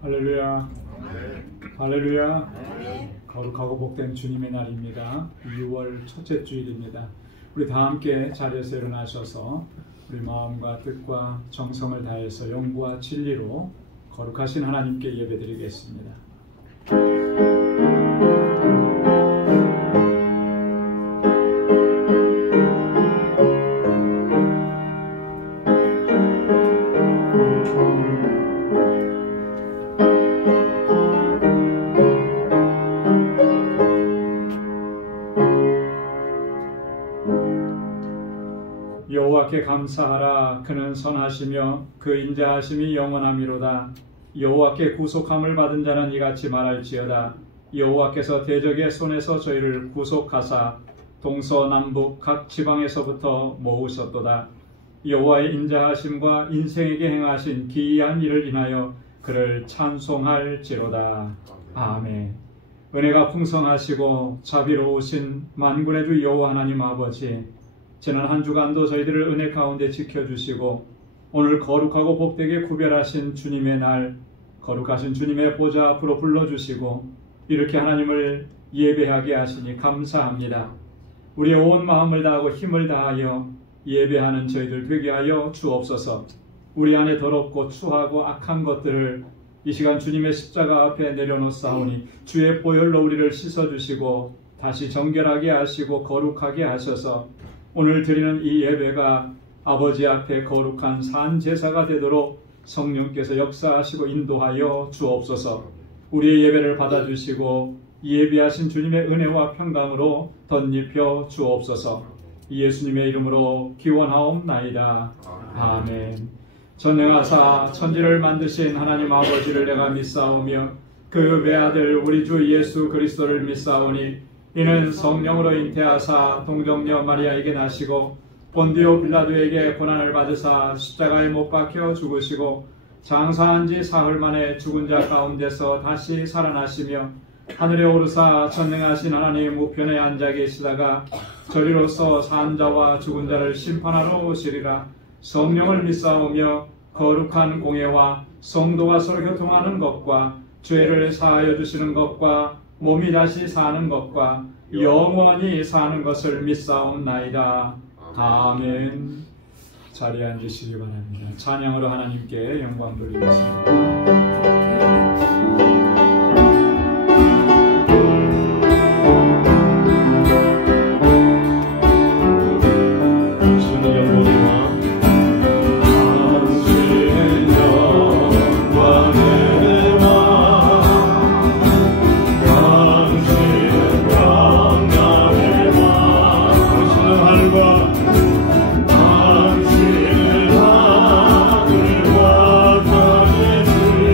할렐루야. 할렐루야. 거룩하고 복된 주님의 날입니다. 2월 첫째 주일입니다. 우리 다 함께 자리에서 일어나셔서 우리 마음과 뜻과 정성을 다해서 영과 진리로 거룩하신 하나님께 예배드리겠습니다. 여호와께 감사하라. 그는 선하시며 그 인자하심이 영원하미로다. 여호와께 구속함을 받은 자는 이같이 말할지어다. 여호와께서 대적의 손에서 저희를 구속하사 동서남북 각 지방에서부터 모으셨도다. 여호와의 인자하심과 인생에게 행하신 기이한 일을 인하여 그를 찬송할지로다. 아멘. 은혜가 풍성하시고 자비로우신 만군의 주 여호와 하나님 아버지, 지난 한 주간도 저희들을 은혜 가운데 지켜주시고 오늘 거룩하고 복되게 구별하신 주님의 날, 거룩하신 주님의 보좌 앞으로 불러주시고 이렇게 하나님을 예배하게 하시니 감사합니다. 우리의 온 마음을 다하고 힘을 다하여 예배하는 저희들 되게 하여 주옵소서. 우리 안에 더럽고 추하고 악한 것들을 이 시간 주님의 십자가 앞에 내려놓사오니 주의 보혈로 우리를 씻어주시고 다시 정결하게 하시고 거룩하게 하셔서 오늘 드리는 이 예배가 아버지 앞에 거룩한 산 제사가 되도록 성령께서 역사하시고 인도하여 주옵소서. 우리의 예배를 받아주시고 예비하신 주님의 은혜와 평강으로 덧입혀 주옵소서. 예수님의 이름으로 기원하옵나이다. 아멘. 전능하사 천지를 만드신 하나님 아버지를 내가 믿사오며 그 외아들 우리 주 예수 그리스도를 믿사오니 이는 성령으로 잉태하사 동정녀 마리아에게 나시고 본디오 빌라도에게 고난을 받으사 십자가에 못 박혀 죽으시고 장사한 지 사흘 만에 죽은 자 가운데서 다시 살아나시며 하늘에 오르사 전능하신 하나님 우편에 앉아 계시다가 저리로서 산 자와 죽은 자를 심판하러 오시리라. 성령을 믿사오며 거룩한 공예와 성도가 서로 교통하는 것과 죄를 사하여 주시는 것과 몸이 다시 사는 것과 영원히 사는 것을 믿사옵나이다. 아멘. 자리에 앉으시기 바랍니다. 찬양으로 하나님께 영광 돌리겠습니다. 당신은 하늘과 땅의 주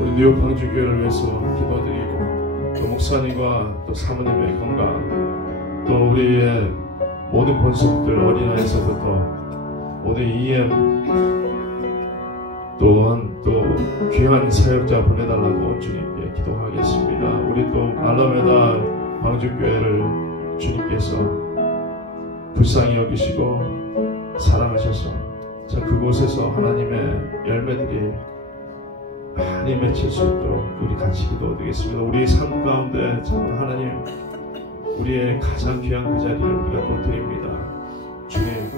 우리 뉴욕 방주교회를 위해서 기도드리고 또 목사님과 또 사모님의 건강 또 우리의 모든 권속들 어린아이에서부터 모든 EM 또한 또 귀한 사역자 보내달라고 주님께 기도하겠습니다. 우리 또 알라메다 방주교회를 주님께서 불쌍히 여기시고 사랑하셔서 참 그곳에서 하나님의 열매들이 많이 맺힐 수 있도록 우리 같이 기도드리겠습니다. 우리 삶 가운데 참 하나님 우리의 가장 귀한 그 자리를 우리가 또 드립니다. 주님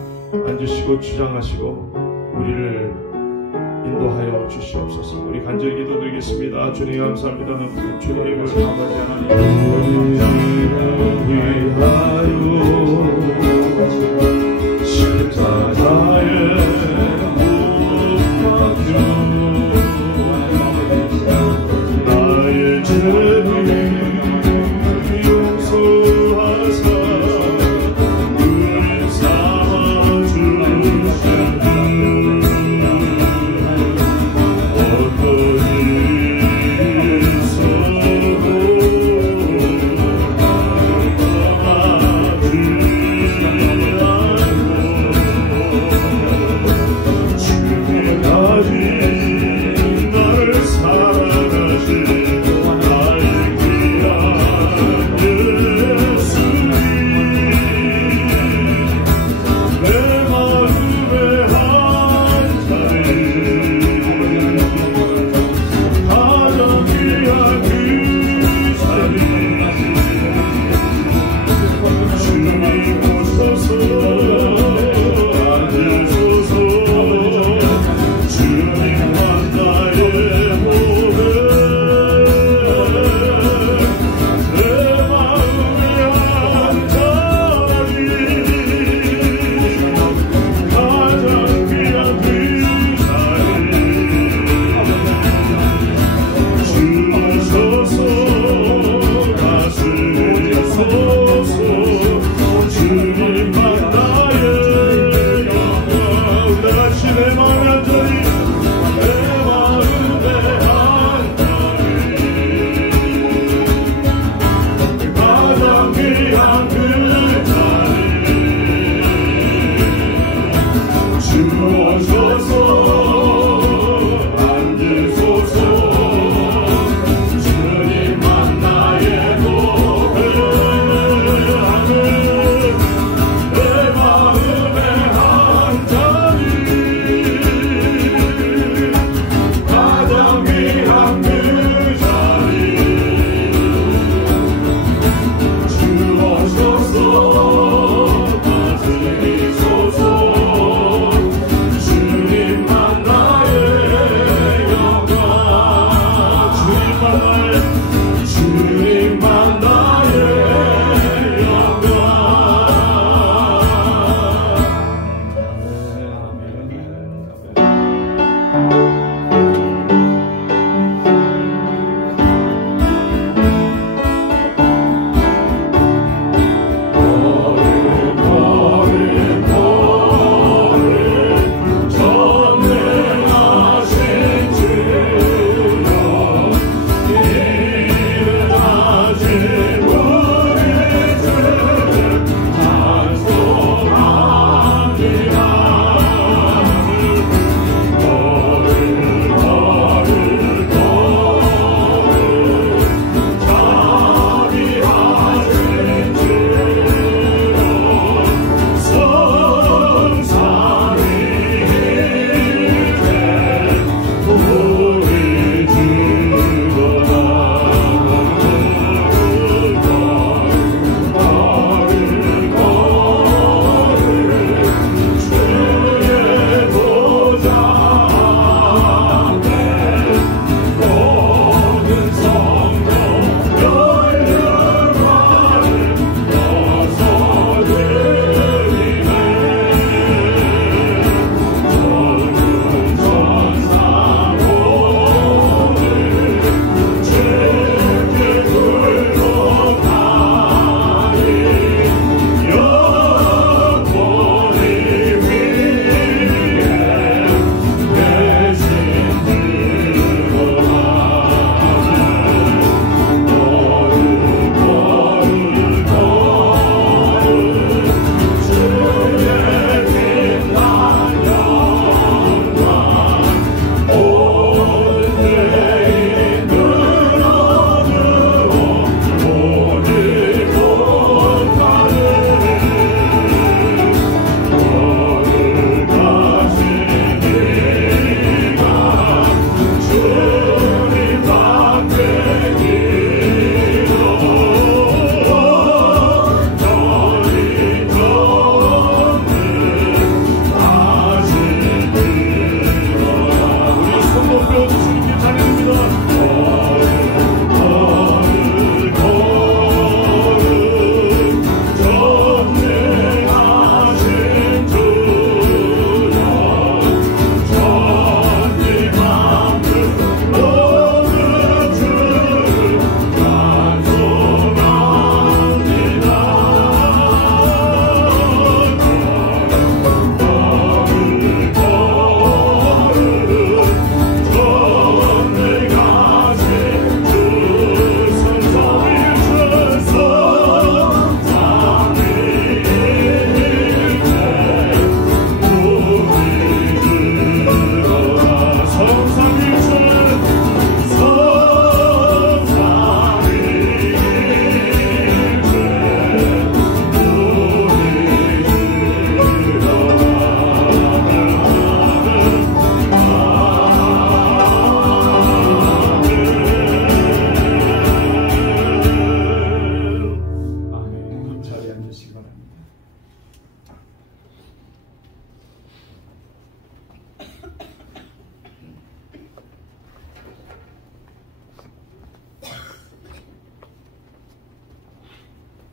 앉으시고 주장하시고 우리를 인도하여 주시옵소서. 우리 간절히 기도드리겠습니다. 주님 감사합니다. 주님을 위하여 십자가에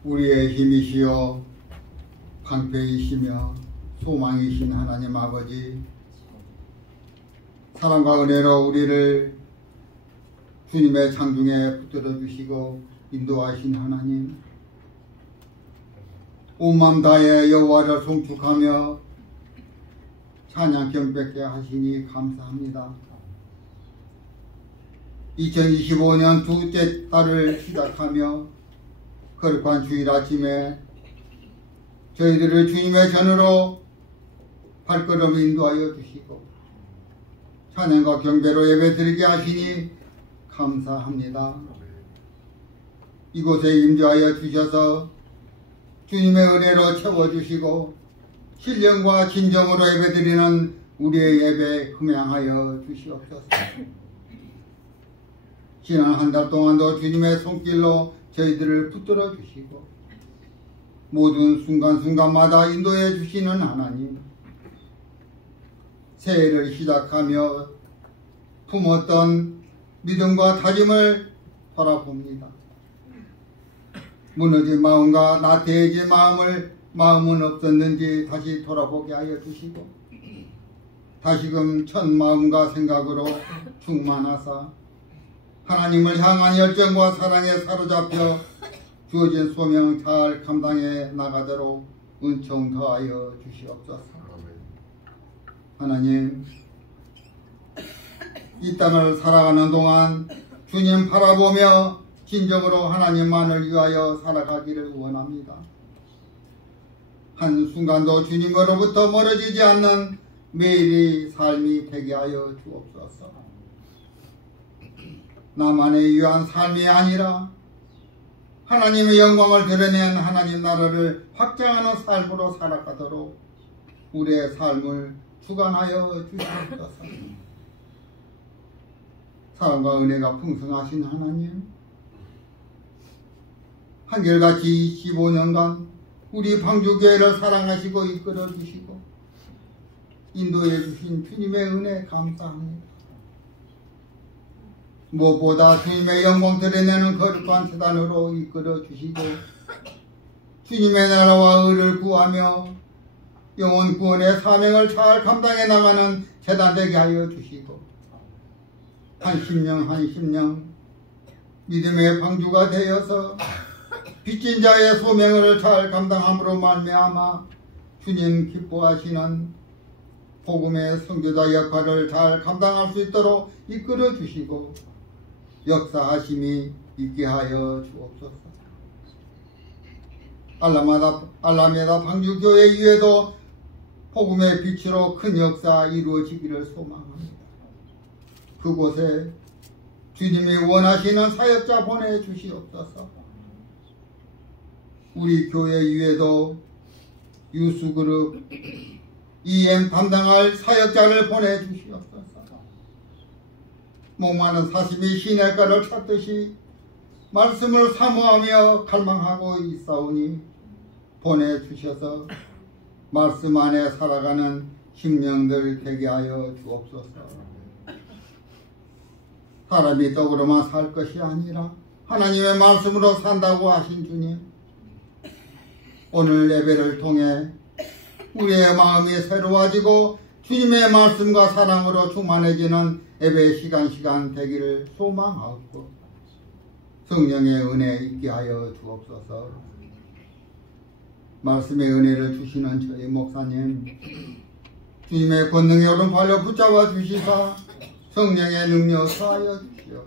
우리의 힘이시여 방패이시며 소망이신 하나님 아버지, 사랑과 은혜로 우리를 주님의 장중에 붙들어 주시고 인도하신 하나님, 온 마음 다해 여호와를 송축하며 찬양 경배케 하시니 감사합니다. 2025년 둘째 달을 시작하며 거룩한 주일 아침에 저희들을 주님의 전으로 발걸음 인도하여 주시고 찬양과 경배로 예배드리게 하시니 감사합니다. 이곳에 임재하여 주셔서 주님의 은혜로 채워주시고 신령과 진정으로 예배드리는 우리의 예배 흠양하여 주시옵소서. 지난 한 달 동안도 주님의 손길로 저희들을 붙들어 주시고 모든 순간순간마다 인도해 주시는 하나님, 새해를 시작하며 품었던 믿음과 다짐을 돌아봅니다. 무너진 마음과 나태해진 마음은 없었는지 다시 돌아보게 하여 주시고 다시금 천 마음과 생각으로 충만하사 하나님을 향한 열정과 사랑에 사로잡혀 주어진 소명 잘 감당해 나가도록 은총 더하여 주시옵소서. 하나님, 이 땅을 살아가는 동안 주님 바라보며 진정으로 하나님만을 위하여 살아가기를 원합니다. 한순간도 주님으로부터 멀어지지 않는 매일의 삶이 되게 하여 주옵소서. 나만을 위한 삶이 아니라 하나님의 영광을 드러낸 하나님 나라를 확장하는 삶으로 살아가도록 우리의 삶을 주관하여 주시옵소서. 사랑과 은혜가 풍성하신 하나님, 한결같이 25년간 우리 방주교회를 사랑하시고 이끌어 주시고 인도해 주신 주님의 은혜 감사합니다. 무엇보다 주님의 영광 드러내는 거룩한 재단으로 이끌어 주시고 주님의 나라와 의를 구하며 영혼 구원의 사명을 잘 감당해 나가는 재단 되게 하여 주시고 한 심령 믿음의 방주가 되어서 빚진 자의 소명을 잘 감당함으로 말미암아 주님 기뻐하시는 복음의 선교자 역할을 잘 감당할 수 있도록 이끌어 주시고 역사하심이 있게 하여 주옵소서. 알라메다 방주교회 이외에도 복음의 빛으로 큰 역사 이루어지기를 소망합니다. 그곳에 주님이 원하시는 사역자 보내주시옵소서. 우리 교회 이외에도 유수그룹 EM 담당할 사역자를 보내주시옵소서. 목마른 사슴이 시냇가를 찾듯이 말씀을 사모하며 갈망하고 있사오니 보내주셔서 말씀 안에 살아가는 심령들 되게 하여 주옵소서. 사람이 떡으로만 살 것이 아니라 하나님의 말씀으로 산다고 하신 주님, 오늘 예배를 통해 우리의 마음이 새로워지고 주님의 말씀과 사랑으로 충만해지는 예배 시간 되기를 소망하고 성령의 은혜 있게 하여 주옵소서. 말씀의 은혜를 주시는 저희 목사님, 주님의 권능의 오른팔로 붙잡아 주시사 성령의 능력 더하여 주시오.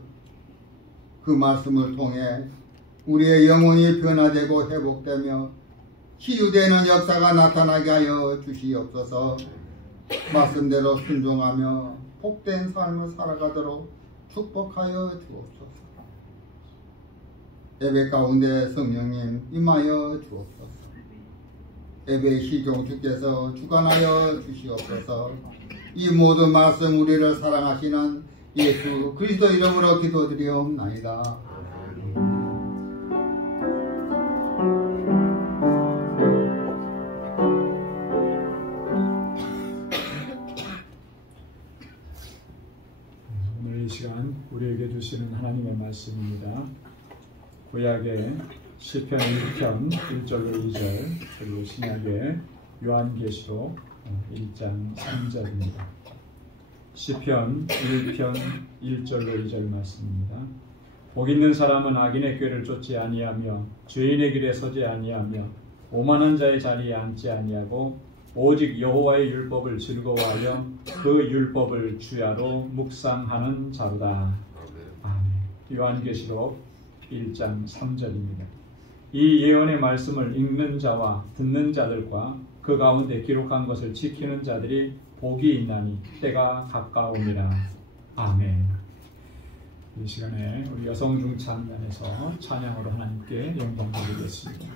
그 말씀을 통해 우리의 영혼이 변화되고 회복되며 치유되는 역사가 나타나게 하여 주시옵소서. 말씀대로 순종하며 복된 삶을 살아가도록 축복하여 주옵소서. 예배 가운데 성령님 임하여 주옵소서. 예배 시종 주께서 주관하여 주시옵소서. 이 모든 말씀 우리를 사랑하시는 예수 그리스도 이름으로 기도드리옵나이다. 오늘 이 시간 우리에게 주시는 하나님의 말씀입니다. 구약의 시편 1편 1절로 2절, 그리고 신약의 요한계시록 1장 3절입니다. 시편 1편 1절로 2절 말씀입니다. 복 있는 사람은 악인의 꾀를 쫓지 아니하며 죄인의 길에 서지 아니하며 오만한 자의 자리에 앉지 아니하고 오직 여호와의 율법을 즐거워하여 그 율법을 주야로 묵상하는 자로다. 아멘. 요한계시록 1장 3절입니다. 이 예언의 말씀을 읽는 자와 듣는 자들과 그 가운데 기록한 것을 지키는 자들이 복이 있나니 때가 가까움이라. 아멘. 이 시간에 우리 여성 중창단에서 찬양으로 하나님께 영광 드리겠습니다.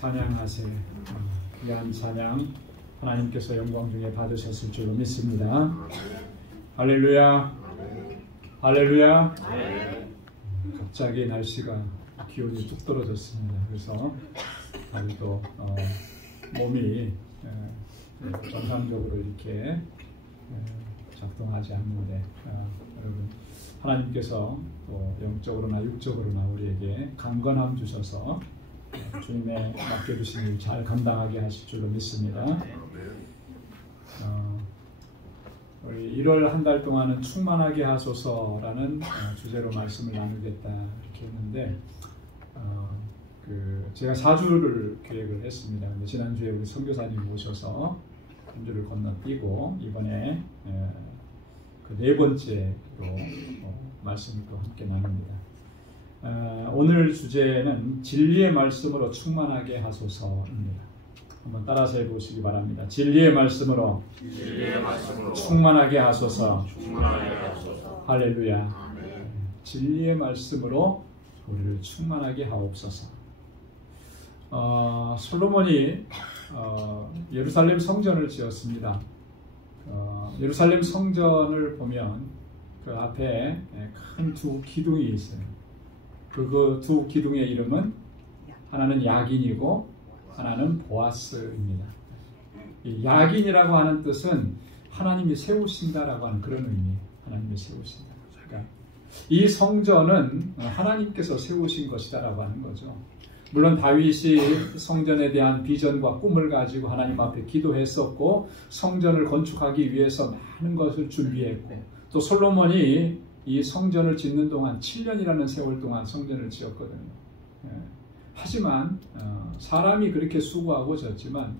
찬양하세. 귀한 찬양 하나님께서 영광 중에 받으셨을 줄로 믿습니다. 할렐루야. 할렐루야. 갑자기 날씨가 기온이 뚝 떨어졌습니다. 그래서 아직도 몸이 정상적으로 이렇게 작동하지 않는데 여러분 하나님께서 또 영적으로나 육적으로나 우리에게 강건함 주셔서 주님의 맡겨주신 일 잘 감당하게 하실 줄로 믿습니다. 우리 1월 한 달 동안은 충만하게 하소서라는 주제로 말씀을 나누겠다 이렇게 했는데 제가 4주를 계획을 했습니다. 근데 지난주에 우리 선교사님 모셔서 한 주를 건너뛰고 이번에 그 4번째로 말씀을 또 함께 나눕니다. 오늘 주제는 진리의 말씀으로 충만하게 하소서입니다. 한번 따라서 해보시기 바랍니다. 진리의 말씀으로 충만하게 하소서. 할렐루야. 진리의 말씀으로 우리를 충만하게 하옵소서. 솔로몬이 예루살렘 성전을 지었습니다. 예루살렘 성전을 보면 그 앞에 큰 두 기둥이 있어요. 그 두 기둥의 이름은 하나는 야긴이고 하나는 보아스입니다. 이 야긴이라고 하는 뜻은 하나님이 세우신다라고 하는 그런 의미예요. 하나님이 세우신다. 그러니까 이 성전은 하나님께서 세우신 것이다라고 하는 거죠. 물론 다윗이 성전에 대한 비전과 꿈을 가지고 하나님 앞에 기도했었고 성전을 건축하기 위해서 많은 것을 준비했고 또 솔로몬이 이 성전을 짓는 동안 7년이라는 세월 동안 성전을 지었거든요. 하지만 사람이 그렇게 수고하고 졌지만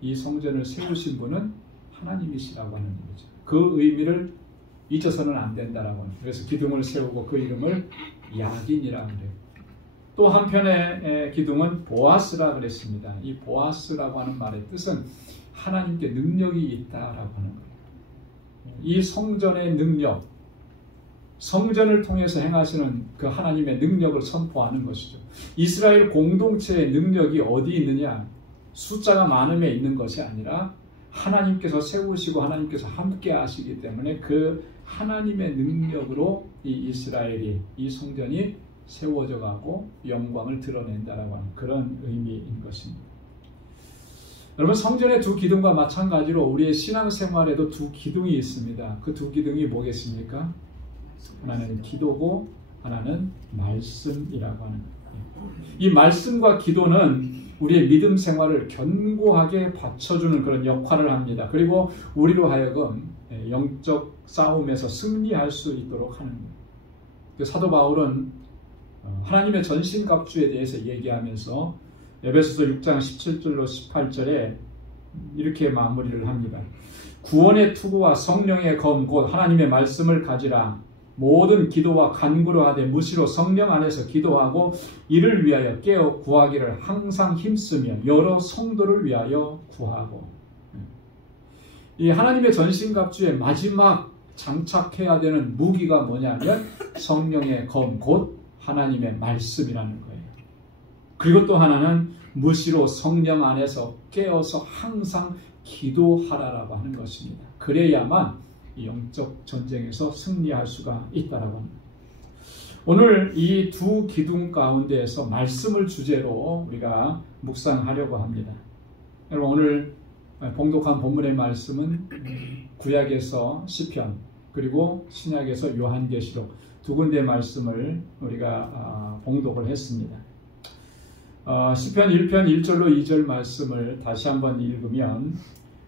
이 성전을 세우신 분은 하나님이시라고 하는 거죠. 그 의미를 잊어서는 안 된다라고 합니다. 그래서 기둥을 세우고 그 이름을 야긴이라고 해요. 또 한편의 기둥은 보아스라 그랬습니다. 이 보아스라고 하는 말의 뜻은 하나님께 능력이 있다라고 하는 거예요. 이 성전의 능력, 성전을 통해서 행하시는 그 하나님의 능력을 선포하는 것이죠. 이스라엘 공동체의 능력이 어디 있느냐? 숫자가 많음에 있는 것이 아니라 하나님께서 세우시고 하나님께서 함께 하시기 때문에 그 하나님의 능력으로 이 이스라엘이, 이 성전이 세워져 가고 영광을 드러낸다라고 하는 그런 의미인 것입니다. 여러분, 성전의 두 기둥과 마찬가지로 우리의 신앙생활에도 두 기둥이 있습니다. 그 두 기둥이 뭐겠습니까? 하나는 기도고 하나는 말씀이라고 하는 거예요. 이 말씀과 기도는 우리의 믿음 생활을 견고하게 받쳐주는 그런 역할을 합니다. 그리고 우리로 하여금 영적 싸움에서 승리할 수 있도록 하는 거예요. 사도 바울은 하나님의 전신갑주에 대해서 얘기하면서 에베소서 6장 17절로 18절에 이렇게 마무리를 합니다. 구원의 투구와 성령의 검 곧 하나님의 말씀을 가지라. 모든 기도와 간구로 하되 무시로 성령 안에서 기도하고 이를 위하여 깨어 구하기를 항상 힘쓰며 여러 성도를 위하여 구하고. 이 하나님의 전신갑주의 마지막 장착해야 되는 무기가 뭐냐면 성령의 검 곧 하나님의 말씀이라는 거예요. 그리고 또 하나는 무시로 성령 안에서 깨어서 항상 기도하라라고 하는 것입니다. 그래야만 이 영적 전쟁에서 승리할 수가 있다라고 합니다. 오늘 이 두 기둥 가운데에서 말씀을 주제로 우리가 묵상하려고 합니다. 여러분, 오늘 봉독한 본문의 말씀은 구약에서 시편 그리고 신약에서 요한계시록 두 군데의 말씀을 우리가 봉독을 했습니다. 시편 1편 1절로 2절 말씀을 다시 한번 읽으면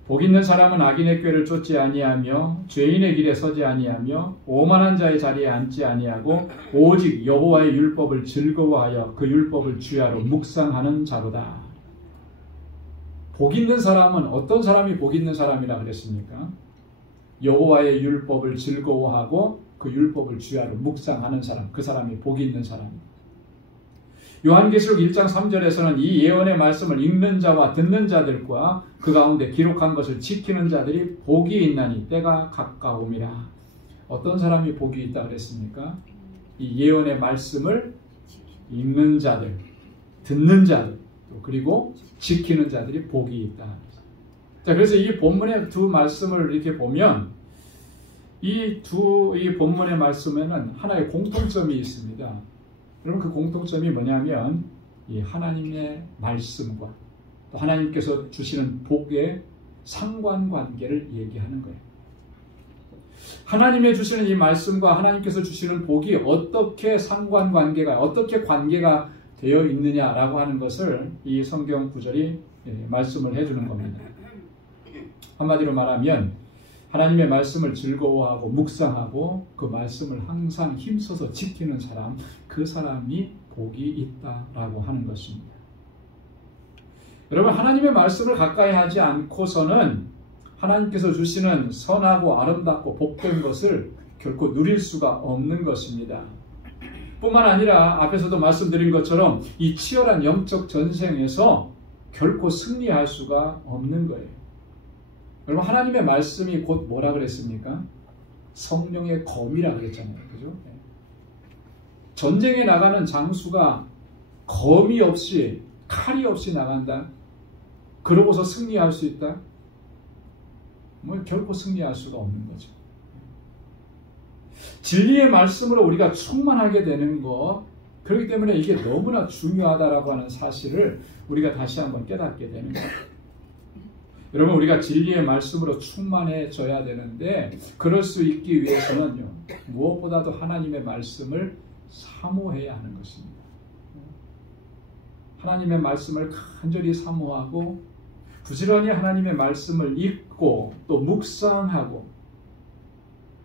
복 있는 사람은 악인의 꾀를 쫓지 아니하며 죄인의 길에 서지 아니하며 오만한 자의 자리에 앉지 아니하고 오직 여호와의 율법을 즐거워하여 그 율법을 주야로 묵상하는 자로다. 복 있는 사람은 어떤 사람이 복 있는 사람이라 그랬습니까? 여호와의 율법을 즐거워하고 그 율법을 주야로 묵상하는 사람, 그 사람이 복 있는 사람입니다. 요한계시록 1장 3절에서는 이 예언의 말씀을 읽는 자와 듣는 자들과 그 가운데 기록한 것을 지키는 자들이 복이 있나니 때가 가까움이라. 어떤 사람이 복이 있다 그랬습니까? 이 예언의 말씀을 읽는 자들, 듣는 자들, 그리고 지키는 자들이 복이 있다. 자, 그래서 이 본문의 두 말씀을 이렇게 보면 이 본문의 말씀에는 하나의 공통점이 있습니다. 여러분, 그 공통점이 뭐냐면 이 하나님의 말씀과 또 하나님께서 주시는 복의 상관관계를 얘기하는 거예요. 하나님의 주시는 이 말씀과 하나님께서 주시는 복이 어떻게 상관관계가, 어떻게 관계가 되어 있느냐라고 하는 것을 이 성경 구절이 말씀을 해주는 겁니다. 한마디로 말하면 하나님의 말씀을 즐거워하고 묵상하고 그 말씀을 항상 힘써서 지키는 사람, 그 사람이 복이 있다라고 하는 것입니다. 여러분, 하나님의 말씀을 가까이 하지 않고서는 하나님께서 주시는 선하고 아름답고 복된 것을 결코 누릴 수가 없는 것입니다. 뿐만 아니라 앞에서도 말씀드린 것처럼 이 치열한 영적 전쟁에서 결코 승리할 수가 없는 거예요. 여러분, 하나님의 말씀이 곧 뭐라 그랬습니까? 성령의 검이라 그랬잖아요. 그죠? 전쟁에 나가는 장수가 검이 없이, 칼이 없이 나간다? 그러고서 승리할 수 있다? 결코 승리할 수가 없는 거죠. 진리의 말씀으로 우리가 충만하게 되는 것, 그렇기 때문에 이게 너무나 중요하다라고 하는 사실을 우리가 다시 한번 깨닫게 되는 거예요. 여러분, 우리가 진리의 말씀으로 충만해져야 되는데 그럴 수 있기 위해서는요, 무엇보다도 하나님의 말씀을 사모해야 하는 것입니다. 하나님의 말씀을 간절히 사모하고 부지런히 하나님의 말씀을 읽고 또 묵상하고,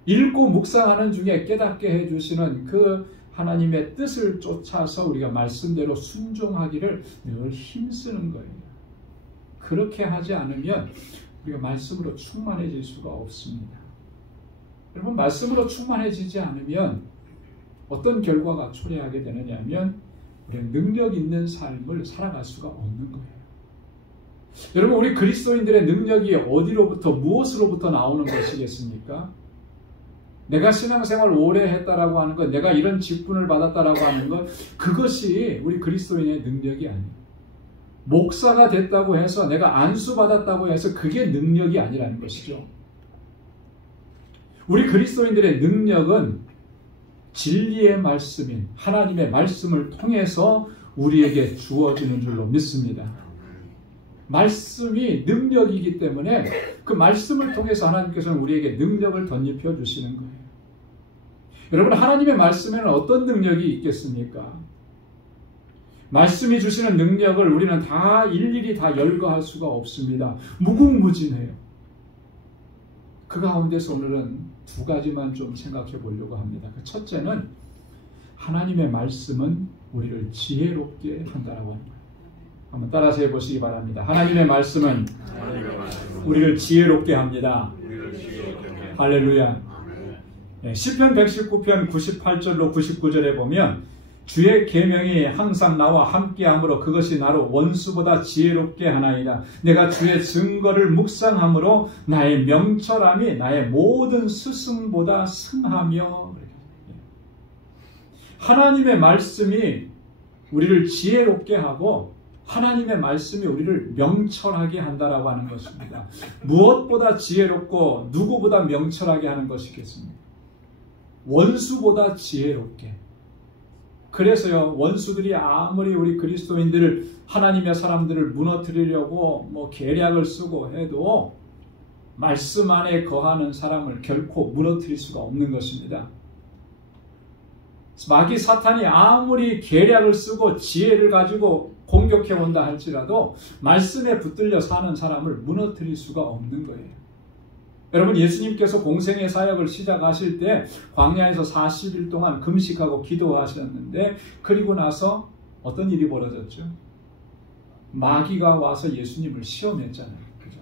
읽고 묵상하는 중에 깨닫게 해주시는 그 하나님의 뜻을 쫓아서 우리가 말씀대로 순종하기를 늘 힘쓰는 거예요. 그렇게 하지 않으면 우리가 말씀으로 충만해질 수가 없습니다. 여러분, 말씀으로 충만해지지 않으면 어떤 결과가 초래하게 되느냐 하면 우리는 능력 있는 삶을 살아갈 수가 없는 거예요. 여러분, 우리 그리스도인들의 능력이 어디로부터, 무엇으로부터 나오는 것이겠습니까? 내가 신앙생활 오래 했다라고 하는 것, 내가 이런 직분을 받았다라고 하는 것, 그것이 우리 그리스도인의 능력이 아니에요. 목사가 됐다고 해서, 내가 안수받았다고 해서 그게 능력이 아니라는 것이죠. 우리 그리스도인들의 능력은 진리의 말씀인 하나님의 말씀을 통해서 우리에게 주어지는 줄로 믿습니다. 말씀이 능력이기 때문에 그 말씀을 통해서 하나님께서는 우리에게 능력을 덧입혀 주시는 거예요. 여러분, 하나님의 말씀에는 어떤 능력이 있겠습니까? 말씀이 주시는 능력을 우리는 다 일일이 다 열거할 수가 없습니다. 무궁무진해요. 그 가운데서 오늘은 두 가지만 좀 생각해 보려고 합니다. 첫째는 하나님의 말씀은 우리를 지혜롭게 한다라고 합니다. 한번 따라서 해보시기 바랍니다. 하나님의 말씀은 우리를 지혜롭게 합니다. 할렐루야. 네, 시편 119편 98절로 99절에 보면 주의 계명이 항상 나와 함께함으로 그것이 나로 원수보다 지혜롭게 하나이다. 내가 주의 증거를 묵상함으로 나의 명철함이 나의 모든 스승보다 승하며. 하나님의 말씀이 우리를 지혜롭게 하고 하나님의 말씀이 우리를 명철하게 한다라고 하는 것입니다. 무엇보다 지혜롭고 누구보다 명철하게 하는 것이겠습니까? 원수보다 지혜롭게. 그래서요, 원수들이 아무리 우리 그리스도인들을, 하나님의 사람들을 무너뜨리려고 계략을 쓰고 해도 말씀 안에 거하는 사람을 결코 무너뜨릴 수가 없는 것입니다. 마귀 사탄이 아무리 계략을 쓰고 지혜를 가지고 공격해 온다 할지라도 말씀에 붙들려 사는 사람을 무너뜨릴 수가 없는 거예요. 여러분, 예수님께서 공생의 사역을 시작하실 때 광야에서 40일 동안 금식하고 기도하셨는데, 그리고 나서 어떤 일이 벌어졌죠? 마귀가 와서 예수님을 시험했잖아요. 그죠?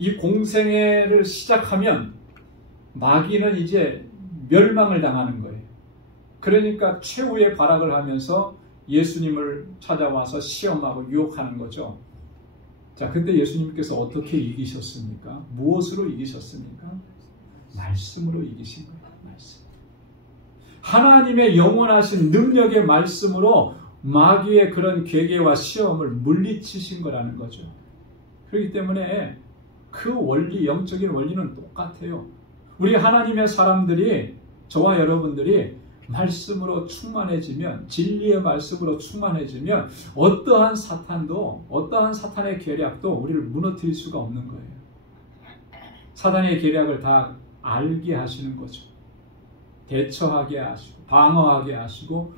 이 공생애를 시작하면 마귀는 이제 멸망을 당하는 거예요. 그러니까 최후의 발악을 하면서 예수님을 찾아와서 시험하고 유혹하는 거죠. 자, 근데 예수님께서 어떻게 이기셨습니까? 무엇으로 이기셨습니까? 말씀으로 이기신 거예요. 말씀. 하나님의 영원하신 능력의 말씀으로 마귀의 그런 괴계와 시험을 물리치신 거라는 거죠. 그렇기 때문에 그 원리, 영적인 원리는 똑같아요. 우리 하나님의 사람들이, 저와 여러분들이 말씀으로 충만해지면, 진리의 말씀으로 충만해지면 어떠한 사탄도, 어떠한 사탄의 계략도 우리를 무너뜨릴 수가 없는 거예요. 사탄의 계략을 다 알게 하시는 거죠. 대처하게 하시고 방어하게 하시고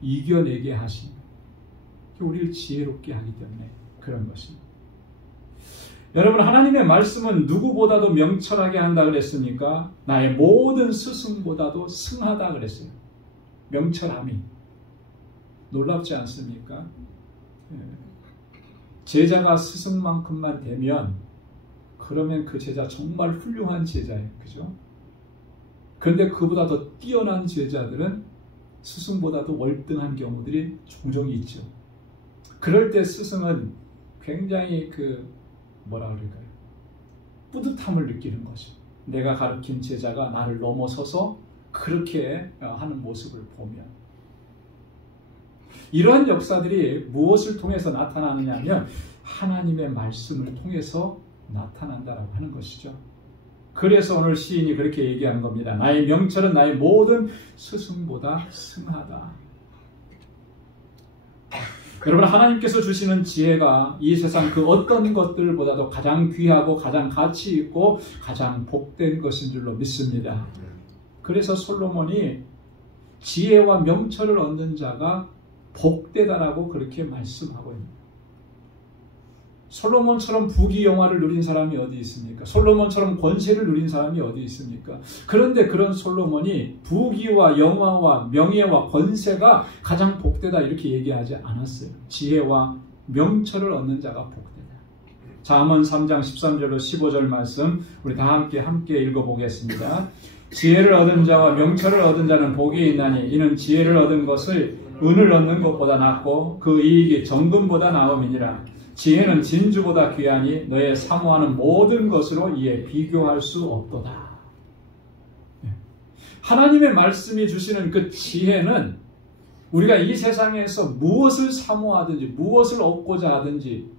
이겨내게 하시는, 우리를 지혜롭게 하기 때문에 그런 것입니다. 여러분, 하나님의 말씀은 누구보다도 명철하게 한다 그랬습니까? 나의 모든 스승보다도 승하다 그랬어요. 명철함이 놀랍지 않습니까? 제자가 스승만큼만 되면 그러면 그 제자 정말 훌륭한 제자예요. 그죠? 그런데 그보다 더 뛰어난 제자들은 스승보다도 월등한 경우들이 종종 있죠. 그럴 때 스승은 굉장히 뭐라 그럴까요? 뿌듯함을 느끼는 거죠. 내가 가르친 제자가 나를 넘어서서 그렇게 하는 모습을 보면. 이러한 역사들이 무엇을 통해서 나타나느냐 하면 하나님의 말씀을 통해서 나타난다라고 하는 것이죠. 그래서 오늘 시인이 그렇게 얘기한 겁니다. 나의 명철은 나의 모든 스승보다 승하다. 여러분, 하나님께서 주시는 지혜가 이 세상 그 어떤 것들보다도 가장 귀하고 가장 가치 있고 가장 복된 것인 줄로 믿습니다. 그래서 솔로몬이 지혜와 명철을 얻는 자가 복되다라고 그렇게 말씀하고 있습니다. 솔로몬처럼 부귀영화를 누린 사람이 어디 있습니까? 솔로몬처럼 권세를 누린 사람이 어디 있습니까? 그런데 그런 솔로몬이 부귀와 영화와 명예와 권세가 가장 복되다 이렇게 얘기하지 않았어요. 지혜와 명철을 얻는 자가 복되다. 잠언 3장 13절로 15절 말씀 우리 다 함께 읽어보겠습니다. 지혜를 얻은 자와 명철을 얻은 자는 복이 있나니 이는 지혜를 얻은 것을 은을 얻는 것보다 낫고 그 이익이 정금보다 나음이니라. 지혜는 진주보다 귀하니 너의 사모하는 모든 것으로 이에 비교할 수 없도다. 하나님의 말씀이 주시는 그 지혜는 우리가 이 세상에서 무엇을 사모하든지 무엇을 얻고자 하든지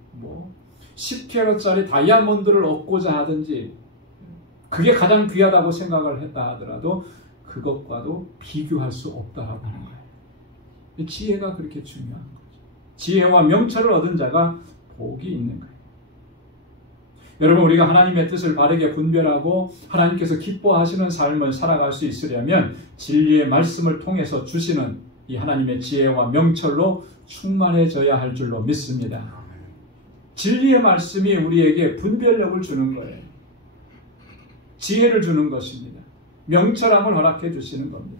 10캐럿짜리 다이아몬드를 얻고자 하든지 그게 가장 귀하다고 생각을 했다 하더라도 그것과도 비교할 수 없다라고 하는 거예요. 지혜가 그렇게 중요한 거죠. 지혜와 명철을 얻은 자가 복이 있는 거예요. 여러분, 우리가 하나님의 뜻을 바르게 분별하고 하나님께서 기뻐하시는 삶을 살아갈 수 있으려면 진리의 말씀을 통해서 주시는 이 하나님의 지혜와 명철로 충만해져야 할 줄로 믿습니다. 진리의 말씀이 우리에게 분별력을 주는 거예요. 지혜를 주는 것입니다. 명철함을 허락해 주시는 겁니다.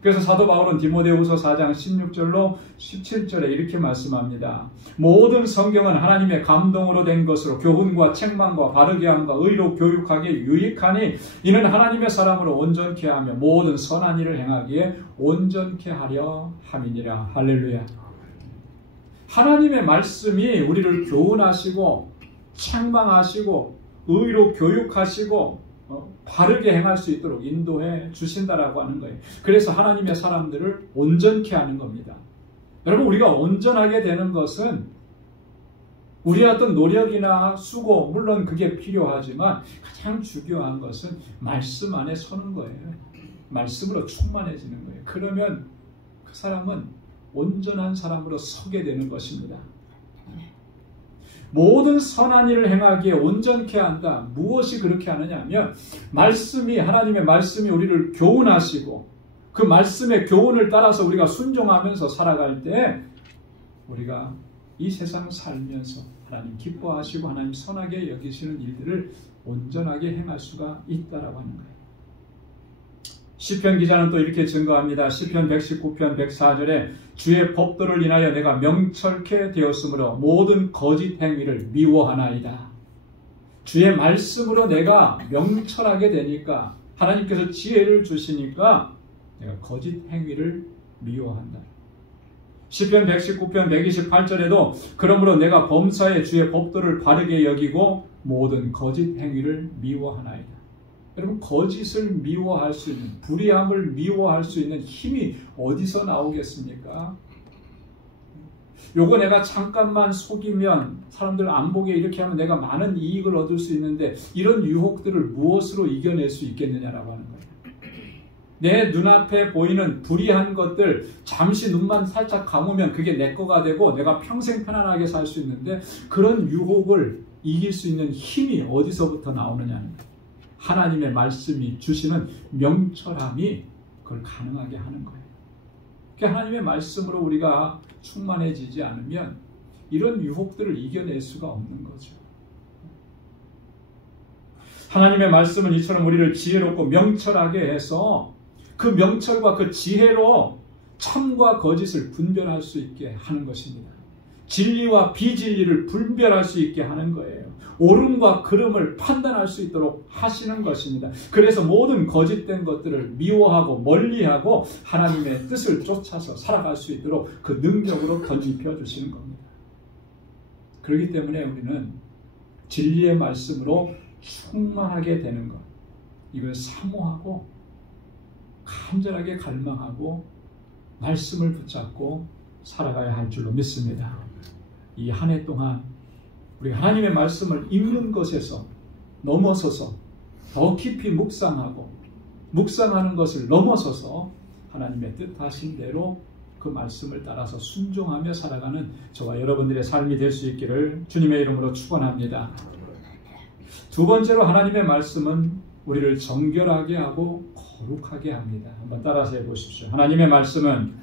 그래서 사도 바울은 디모데후서 4장 16절로 17절에 이렇게 말씀합니다. 모든 성경은 하나님의 감동으로 된 것으로 교훈과 책망과 바르게 함과 의로 교육하기에 유익하니 이는 하나님의 사람으로 온전케 하며 모든 선한 일을 행하기에 온전케 하려 함이니라. 할렐루야. 하나님의 말씀이 우리를 교훈하시고 책망하시고 의로 교육하시고 바르게 행할 수 있도록 인도해 주신다라고 하는 거예요. 그래서 하나님의 사람들을 온전케 하는 겁니다. 여러분, 우리가 온전하게 되는 것은 우리의 어떤 노력이나 수고, 물론 그게 필요하지만 가장 중요한 것은 말씀 안에 서는 거예요. 말씀으로 충만해지는 거예요. 그러면 그 사람은 온전한 사람으로 서게 되는 것입니다. 모든 선한 일을 행하기에 온전케 한다. 무엇이 그렇게 하느냐 하면 하나님의 말씀이 우리를 교훈하시고 그 말씀의 교훈을 따라서 우리가 순종하면서 살아갈 때 우리가 이 세상 살면서 하나님 기뻐하시고 하나님 선하게 여기시는 일들을 온전하게 행할 수가 있다라고 하는 거예요. 시편 기자는 또 이렇게 증거합니다. 시편 119편 104절에 주의 법도를 인하여 내가 명철케 되었으므로 모든 거짓 행위를 미워하나이다. 주의 말씀으로 내가 명철하게 되니까 하나님께서 지혜를 주시니까 내가 거짓 행위를 미워한다. 시편 119편 128절에도 그러므로 내가 범사에 주의 법도를 바르게 여기고 모든 거짓 행위를 미워하나이다. 여러분, 거짓을 미워할 수 있는, 불의함을 미워할 수 있는 힘이 어디서 나오겠습니까? 요거 내가 잠깐만 속이면 사람들 안 보게 이렇게 하면 내가 많은 이익을 얻을 수 있는데 이런 유혹들을 무엇으로 이겨낼 수 있겠느냐라고 하는 거예요. 내 눈앞에 보이는 불의한 것들 잠시 눈만 살짝 감으면 그게 내 거가 되고 내가 평생 편안하게 살 수 있는데 그런 유혹을 이길 수 있는 힘이 어디서부터 나오느냐는 거예요. 하나님의 말씀이 주시는 명철함이 그걸 가능하게 하는 거예요. 그러니까 하나님의 말씀으로 우리가 충만해지지 않으면 이런 유혹들을 이겨낼 수가 없는 거죠. 하나님의 말씀은 이처럼 우리를 지혜롭고 명철하게 해서 그 명철과 그 지혜로 참과 거짓을 분별할 수 있게 하는 것입니다. 진리와 비진리를 분별할 수 있게 하는 거예요. 옳음과 그름을 판단할 수 있도록 하시는 것입니다. 그래서 모든 거짓된 것들을 미워하고 멀리하고 하나님의 뜻을 쫓아서 살아갈 수 있도록 그 능력으로 던집혀 주시는 겁니다. 그렇기 때문에 우리는 진리의 말씀으로 충만하게 되는 것, 이걸 사모하고 간절하게 갈망하고 말씀을 붙잡고 살아가야 할 줄로 믿습니다. 이 한 해 동안 우리 하나님의 말씀을 읽는 것에서 넘어서서 더 깊이 묵상하는 것을 넘어서서 하나님의 뜻하신 대로 그 말씀을 따라서 순종하며 살아가는 저와 여러분들의 삶이 될 수 있기를 주님의 이름으로 축원합니다. 두 번째로 하나님의 말씀은 우리를 정결하게 하고 거룩하게 합니다. 한번 따라서 해보십시오. 하나님의 말씀은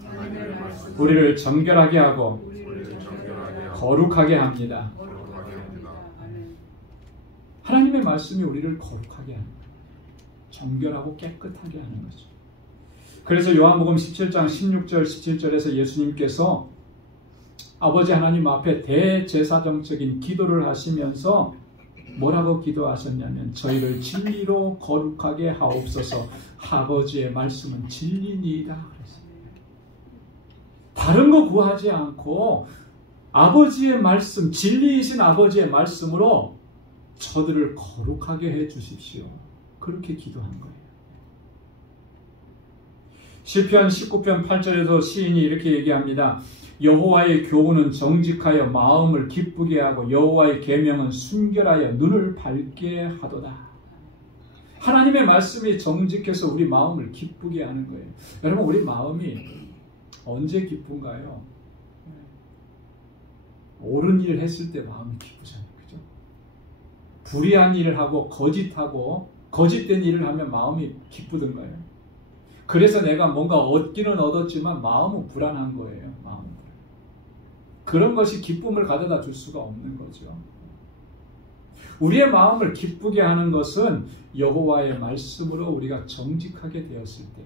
우리를 정결하게 하고 거룩하게 합니다. 하나님의 말씀이 우리를 거룩하게 합니다. 정결하고 깨끗하게 하는 거죠. 그래서 요한복음 17장 16절 17절에서 예수님께서 아버지 하나님 앞에 대제사장적인 기도를 하시면서 뭐라고 기도하셨냐면 저희를 진리로 거룩하게 하옵소서. 아버지의 말씀은 진리니이다 그랬습니다. 다른 거 구하지 않고 아버지의 말씀, 진리이신 아버지의 말씀으로 저들을 거룩하게 해 주십시오. 그렇게 기도한 거예요. 시편 19편 8절에도 시인이 이렇게 얘기합니다. 여호와의 교훈은 정직하여 마음을 기쁘게 하고 여호와의 계명은 순결하여 눈을 밝게 하도다. 하나님의 말씀이 정직해서 우리 마음을 기쁘게 하는 거예요. 여러분, 우리 마음이 언제 기쁜가요? 옳은 일을 했을 때 마음이 기쁘잖아요. 그죠? 불의한 일을 하고 거짓된 일을 하면 마음이 기쁘던 거예요. 그래서 내가 뭔가 얻기는 얻었지만 마음은 불안한 거예요. 그런 것이 기쁨을 가져다 줄 수가 없는 거죠. 우리의 마음을 기쁘게 하는 것은 여호와의 말씀으로 우리가 정직하게 되었을 때,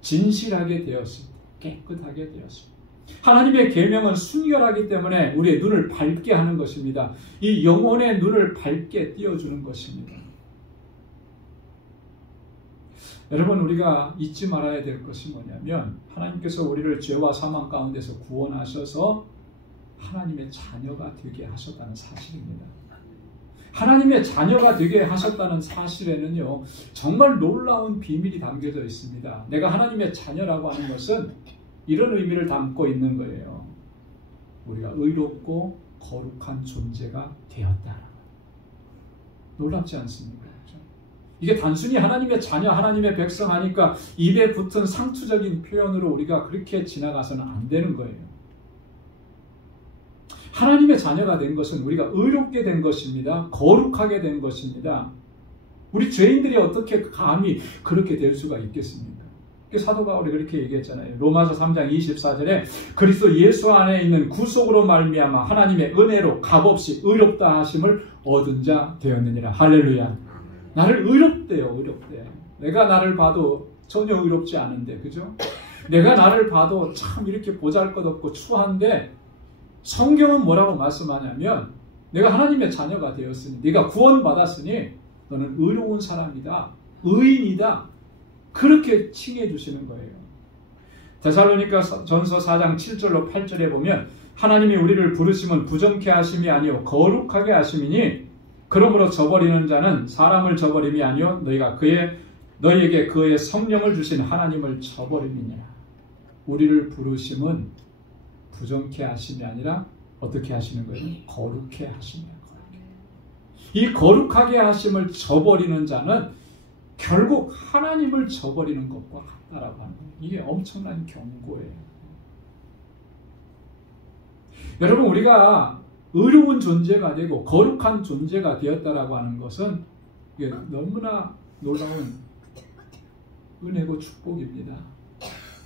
진실하게 되었을 때, 깨끗하게 되었을 때, 하나님의 계명은 순결하기 때문에 우리의 눈을 밝게 하는 것입니다. 이 영혼의 눈을 밝게 띄워주는 것입니다. 여러분, 우리가 잊지 말아야 될 것이 뭐냐면 하나님께서 우리를 죄와 사망 가운데서 구원하셔서 하나님의 자녀가 되게 하셨다는 사실입니다. 하나님의 자녀가 되게 하셨다는 사실에는요, 정말 놀라운 비밀이 담겨져 있습니다. 내가 하나님의 자녀라고 하는 것은 이런 의미를 담고 있는 거예요. 우리가 의롭고 거룩한 존재가 되었다. 놀랍지 않습니까? 이게 단순히 하나님의 자녀, 하나님의 백성 하니까 입에 붙은 상투적인 표현으로 우리가 그렇게 지나가서는 안 되는 거예요. 하나님의 자녀가 된 것은 우리가 의롭게 된 것입니다. 거룩하게 된 것입니다. 우리 죄인들이 어떻게 감히 그렇게 될 수가 있겠습니까? 사도 바울이 그렇게 얘기했잖아요. 로마서 3장 24절에 그리스도 예수 안에 있는 구속으로 말미암아 하나님의 은혜로 값없이 의롭다 하심을 얻은 자 되었느니라. 할렐루야. 나를 의롭대요. 의롭대. 내가 나를 봐도 전혀 의롭지 않은데, 그죠? 내가 나를 봐도 참 이렇게 보잘것없고 추한데 성경은 뭐라고 말씀하냐면 내가 하나님의 자녀가 되었으니, 네가 구원받았으니 너는 의로운 사람이다, 의인이다, 그렇게 칭해 주시는 거예요. 데살로니가 전서 4장 7절로 8절에 보면 하나님이 우리를 부르심은 부정케 하심이 아니요 거룩하게 하심이니 그러므로 저버리는 자는 사람을 저버림이 아니요 너희에게 그의 성령을 주신 하나님을 저버림이니라. 우리를 부르심은 부정케 하심이 아니라 어떻게 하시는 거예요? 거룩해 하시는 거예요. 이 거룩하게 하심을 저버리는 자는 결국 하나님을 저버리는 것과 같다라고 하는 거예요. 이게 엄청난 경고예요. 여러분, 우리가 의로운 존재가 되고 거룩한 존재가 되었다라고 하는 것은 이게 너무나 놀라운 은혜고 축복입니다.